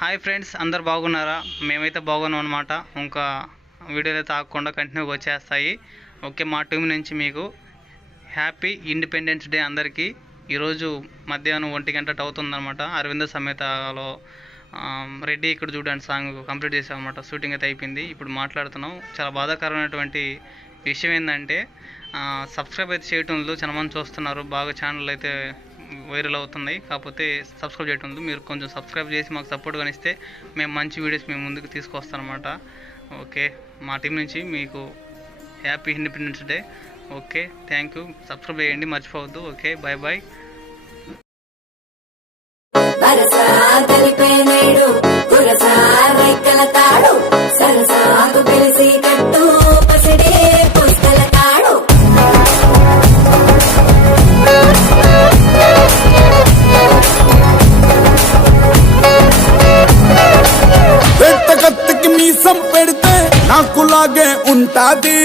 Hi friends అందరు బాగున్నారా? మేమైతే బాగున్నాం అనమాట ఇంకా వీడియోలు తాగకుండా ఆగకుండా కంటిన్యూగా వచ్చేస్తాయి. ఓకే మా టీం నుంచి మీకు హ్యాపీ ఇండిపెండెన్స్ డే అందరికీ. ఈరోజు మధ్యాహ్నం ఒంటి గంట అవుతుందన్నమాట అరవింద సమేతలో రెడ్డి ఇక్కడ చూడండి సాంగ్ కంప్లీట్ చేసామన్నమాట షూటింగ్ అయితే అయిపోయింది. ఇప్పుడు మాట్లాడుతున్నాం. చాలా బాధాకరమైనటువంటి విషయం ఏంటంటే సబ్స్క్రైబ్ అయితే చేయటంలో చాలా మంది చూస్తున్నారు. బాగా ఛానల్ అయితే వైరల్ అవుతున్నాయి. కాకపోతే సబ్స్క్రైబ్ చేయటం ఉంది మీరు కొంచెం సబ్స్క్రైబ్ చేసి మాకు సపోర్ట్ కనిస్తే మేము మంచి వీడియోస్ మేము ముందుకు తీసుకొస్తాం అనమాట ఓకే? మా టీం నుంచి మీకు happy independence day. Okay? Thank you. Subscribe చేయండి మర్చిపోవద్దు. ఓకే? బాయ్ బాయ్ వరసా ఉంటాది.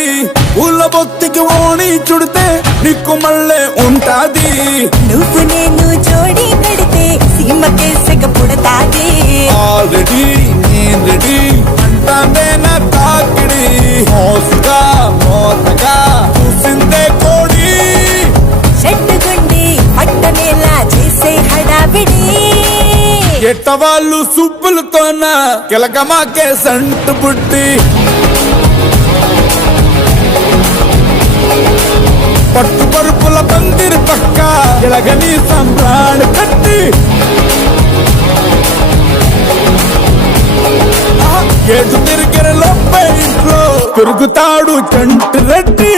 పూల బొత్తికి ఓణి చుడితే నీకు మళ్ళే ఉంటాది. నువ్వు నేను జోడి పెడితే సీమకే సెగ పుడతాది. ఆల్రెడీ నేను రెడీ. అంటానే నా తాకిడి. మోసుగా మోతగా చూసిందే కోడి. చెట్టుగుండి పట్టనేలా చేసే హడావిడి. ఎట్ట వాళ్ళు సుబ్బులతోన కిలకమాకే సంటు పుట్టి. పట్టు పరుపుల పందిరి పక్క ఎలగని సంబ్రాణి కట్టి. ఏడు తిరిగిన లోపై ఇంట్లో తిరుగుతాడు చంటి రెడ్డి.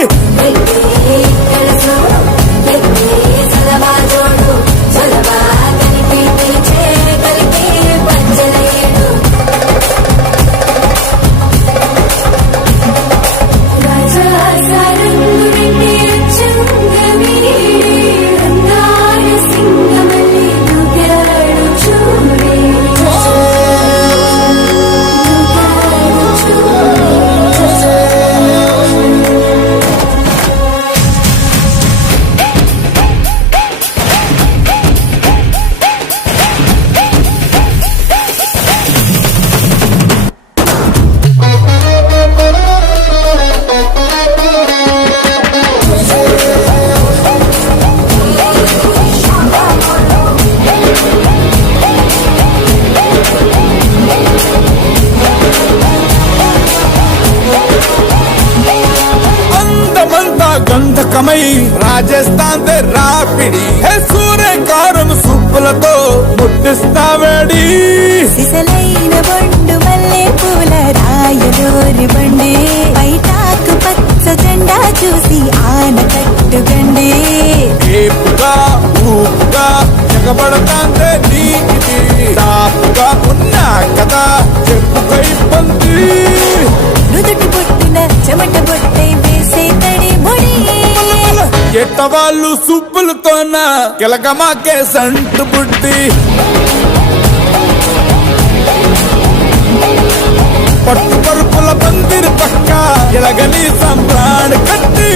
గంధకమై రాజస్థాన్ రాపిడి హే సూర్యకారం సుప్పులతో ముట్టిస్తావేడి సిసలైన బొండు మల్లె పూల రాయలోరి బండి. బయటాకు పచ్చ జెండా చూసి ఆనకట్టుగండి ఏపుగా ఊపుగా ఎగబడతాందే నీది దాపుగా ఉన్నా కదా చెప్పుకై పంది. ఎట్ట వాళ్ళు సుప్పులతోన కిలకమాకే సంటు బుడ్డి? పట్టు పరుపుల పందిరి పక్క ఇలగని సంబ్రాణి కట్టి.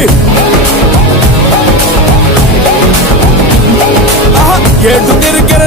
ఆహా, ఏడు తిరిగిన